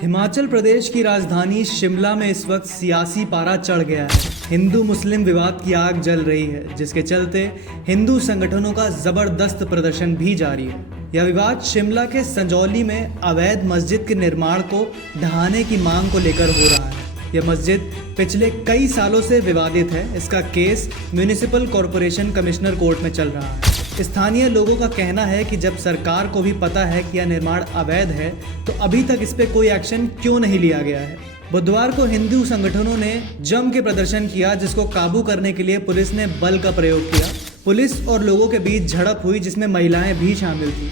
हिमाचल प्रदेश की राजधानी शिमला में इस वक्त सियासी पारा चढ़ गया है। हिंदू मुस्लिम विवाद की आग जल रही है, जिसके चलते हिंदू संगठनों का जबरदस्त प्रदर्शन भी जारी है। यह विवाद शिमला के संजौली में अवैध मस्जिद के निर्माण को ढहाने की मांग को लेकर हो रहा है। यह मस्जिद पिछले कई सालों से विवादित है। इसका case municipal corporation commissioner court में चल रहा है। स्थानीय लोगों का कहना है कि जब सरकार को भी पता है कि यह निर्माण अवैध है, तो अभी तक इस पे कोई एक्शन क्यों नहीं लिया गया है। बुधवार को हिंदू संगठनों ने जम के प्रदर्शन किया, जिसको काबू करने के लिए पुलिस ने बल का प्रयोग किया। पुलिस और लोगों के बीच झड़प हुई, जिसमें महिलाएं भी शामिल थी।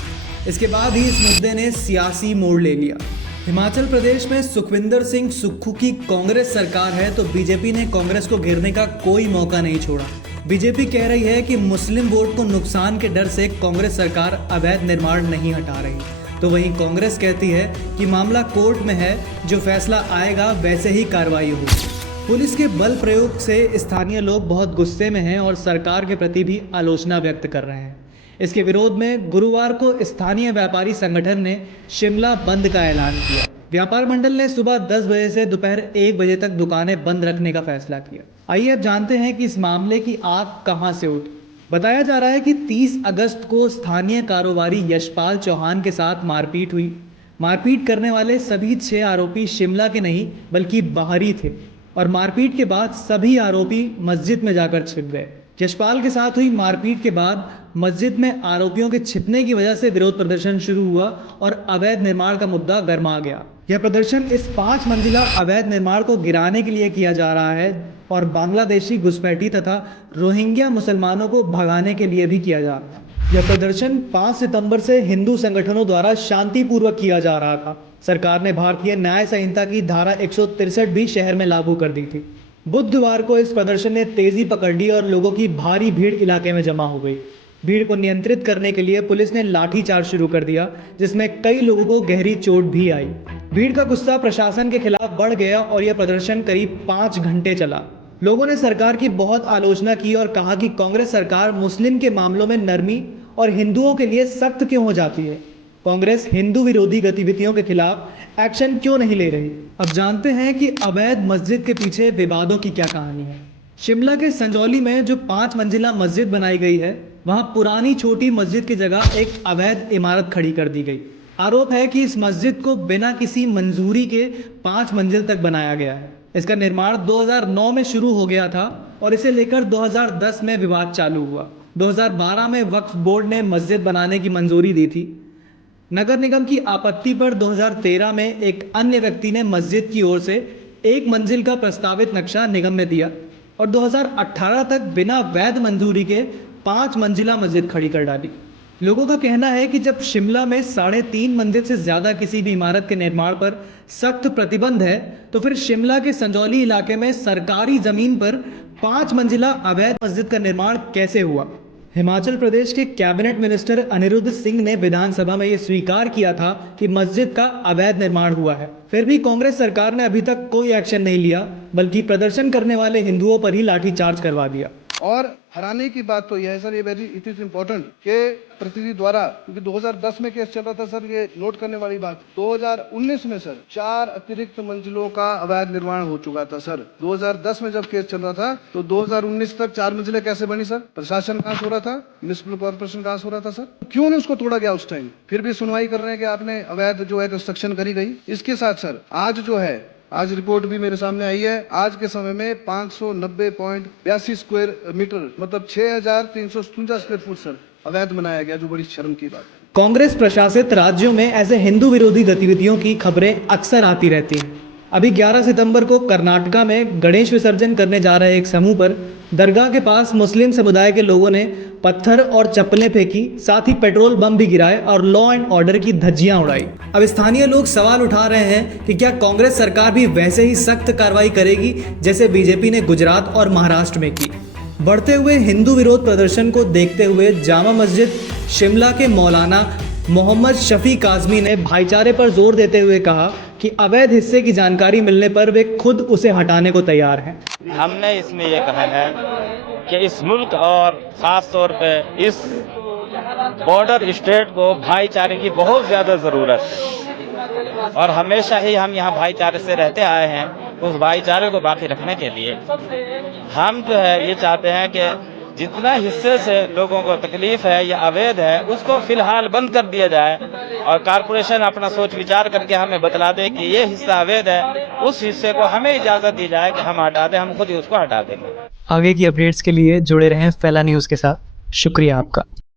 इसके बाद ही इस मुद्दे ने सियासी मोड़ ले लिया। हिमाचल प्रदेश में सुखविंदर सिंह सुक्खू की कांग्रेस सरकार है, तो बीजेपी ने कांग्रेस को घेरने का कोई मौका नहीं छोड़ा। बीजेपी कह रही है कि मुस्लिम वोट को नुकसान के डर से कांग्रेस सरकार अवैध निर्माण नहीं हटा रही, तो वहीं कांग्रेस कहती है कि मामला कोर्ट में है, जो फैसला आएगा वैसे ही कार्रवाई होगी। पुलिस के बल प्रयोग से स्थानीय लोग बहुत गुस्से में हैं और सरकार के प्रति भी आलोचना व्यक्त कर रहे हैं। इसके विरोध में गुरुवार को स्थानीय व्यापारी संगठन ने शिमला बंद का ऐलान किया। व्यापार मंडल ने सुबह 10 बजे से दोपहर 1 बजे तक दुकानें बंद रखने का फैसला किया। आइए अब जानते हैं कि इस मामले की आग कहां से उठी। बताया जा रहा है कि 30 अगस्त को स्थानीय कारोबारी यशपाल चौहान के साथ मारपीट हुई। मारपीट करने वाले सभी 6 आरोपी शिमला के नहीं बल्कि बाहरी थे और मारपीट के बाद सभी आरोपी मस्जिद में जाकर छिप गए। यशपाल के साथ हुई मारपीट के बाद मस्जिद में आरोपियों के छिपने की वजह से विरोध प्रदर्शन शुरू हुआ और अवैध निर्माण का मुद्दा गर्मा गया। यह प्रदर्शन इस 5 मंजिला अवैध निर्माण को गिराने के लिए किया जा रहा है और बांग्लादेशी घुसपैठी तथा रोहिंग्या मुसलमानों को भगाने के लिए भी किया जा रहा है। यह प्रदर्शन 5 सितंबर से हिंदू संगठनों द्वारा शांतिपूर्वक किया जा रहा था। सरकार ने भारतीय न्याय संहिता की धारा 163 भी शहर में लागू कर दी थी। बुधवार को इस प्रदर्शन ने तेजी पकड़ ली और लोगों की भारी भीड़ इलाके में जमा हो गई। भीड़ को नियंत्रित करने के लिए पुलिस ने लाठीचार्ज शुरू कर दिया, जिसमें कई लोगों को गहरी चोट भी आई। भीड़ का गुस्सा प्रशासन के खिलाफ बढ़ गया और यह प्रदर्शन करीब 5 घंटे चला। लोगों ने सरकार की बहुत आलोचना की और कहा कि कांग्रेस सरकार मुस्लिम के मामलों में नरमी और हिंदुओं के लिए सख्त क्यों हो जाती है। कांग्रेस हिंदू विरोधी गतिविधियों के खिलाफ एक्शन क्यों नहीं ले रही। अब जानते हैं कि अवैध मस्जिद के पीछे विवादों की क्या कहानी है। शिमला के संजौली में जो 5 मंजिला मस्जिद बनाई गई है, वहां पुरानी छोटी मस्जिद की जगह एक अवैध इमारत खड़ी कर दी गई। आरोप है कि इस मस्जिद को बिना किसी मंजूरी के 5 मंजिल तक बनाया गया है। इसका निर्माण 2009 में शुरू हो गया था और इसे लेकर 2010 में विवाद चालू हुआ। 2012 में वक्फ बोर्ड ने मस्जिद बनाने की मंजूरी दी थी। नगर निगम की आपत्ति पर 2013 में एक अन्य व्यक्ति ने मस्जिद की ओर से 1 मंजिल का प्रस्तावित नक्शा निगम में दिया और 2018 तक बिना वैध मंजूरी के 5 मंजिला मस्जिद खड़ी कर डाली। लोगों का कहना है कि जब शिमला में 3.5 मंजिल से ज़्यादा किसी भी इमारत के निर्माण पर सख्त प्रतिबंध है, तो फिर शिमला के संजौली इलाके में सरकारी ज़मीन पर 5 मंजिला अवैध मस्जिद का निर्माण कैसे हुआ। हिमाचल प्रदेश के कैबिनेट मिनिस्टर अनिरुद्ध सिंह ने विधानसभा में ये स्वीकार किया था कि मस्जिद का अवैध निर्माण हुआ है। फिर भी कांग्रेस सरकार ने अभी तक कोई एक्शन नहीं लिया, बल्कि प्रदर्शन करने वाले हिंदुओं पर ही लाठीचार्ज करवा दिया। और हैरानी की बात तो यह है सर, ये वेरी इट इज इम्पोर्टेंट के प्रतिनिधि द्वारा, क्योंकि 2010 में केस चल रहा था सर, ये नोट करने वाली बात। 2019 में सर 4 अतिरिक्त मंजिलों का अवैध निर्माण हो चुका था सर। 2010 में जब केस चल रहा था तो 2019 तक 4 मंजिलें कैसे बनी सर? प्रशासन कहाँ सो रहा था? म्युनिसिपल कॉर्पोरेशन कहाँ सो रहा था सर? क्यों नहीं उसको तोड़ा गया उस टाइम? फिर भी सुनवाई कर रहे हैं कि आपने अवैध जो है कंस्ट्रक्शन करी गई। इसके साथ सर आज जो है, आज रिपोर्ट भी मेरे सामने आई है, आज के समय में 590.82 स्क्वायर मीटर मतलब 6357 स्क्वायर फुट सर अवैध बनाया गया, जो बड़ी शर्म की बात है। कांग्रेस प्रशासित राज्यों में ऐसे हिंदू विरोधी गतिविधियों की खबरें अक्सर आती रहती हैं। अभी 11 सितंबर को कर्नाटका में गणेश विसर्जन करने जा रहे एक समूह पर दरगाह के पास मुस्लिम समुदाय के लोगों ने पत्थर और चप्पलें फेंकी, साथ ही पेट्रोल बम भी गिराए और लॉ एंड ऑर्डर की धज्जियां उड़ाई। अब स्थानीय लोग सवाल उठा रहे हैं कि क्या कांग्रेस सरकार भी वैसे ही सख्त कार्रवाई करेगी जैसे बीजेपी ने गुजरात और महाराष्ट्र में की। बढ़ते हुए हिंदू विरोध प्रदर्शन को देखते हुए जामा मस्जिद शिमला के मौलाना मोहम्मद शफी काजमी ने भाईचारे पर जोर देते हुए कहा कि अवैध हिस्से की जानकारी मिलने पर वे खुद उसे हटाने को तैयार हैं। हमने इसमें यह कहा है कि इस मुल्क और ख़ास तौर पे इस बॉर्डर स्टेट को भाईचारे की बहुत ज़्यादा ज़रूरत है। और हमेशा ही हम यहाँ भाईचारे से रहते आए हैं। उस भाईचारे को बाकी रखने के लिए हम जो है ये चाहते हैं कि जितना हिस्से से लोगों को तकलीफ है या अवैध है उसको फिलहाल बंद कर दिया जाए और कारपोरेशन अपना सोच विचार करके हमें बतला दे कि ये हिस्सा अवैध है, उस हिस्से को हमें इजाज़त दी जाए कि हम हटा दें, हम खुद ही उसको हटा देंगे। आगे की अपडेट्स के लिए जुड़े रहें फैला न्यूज़ के साथ। शुक्रिया आपका।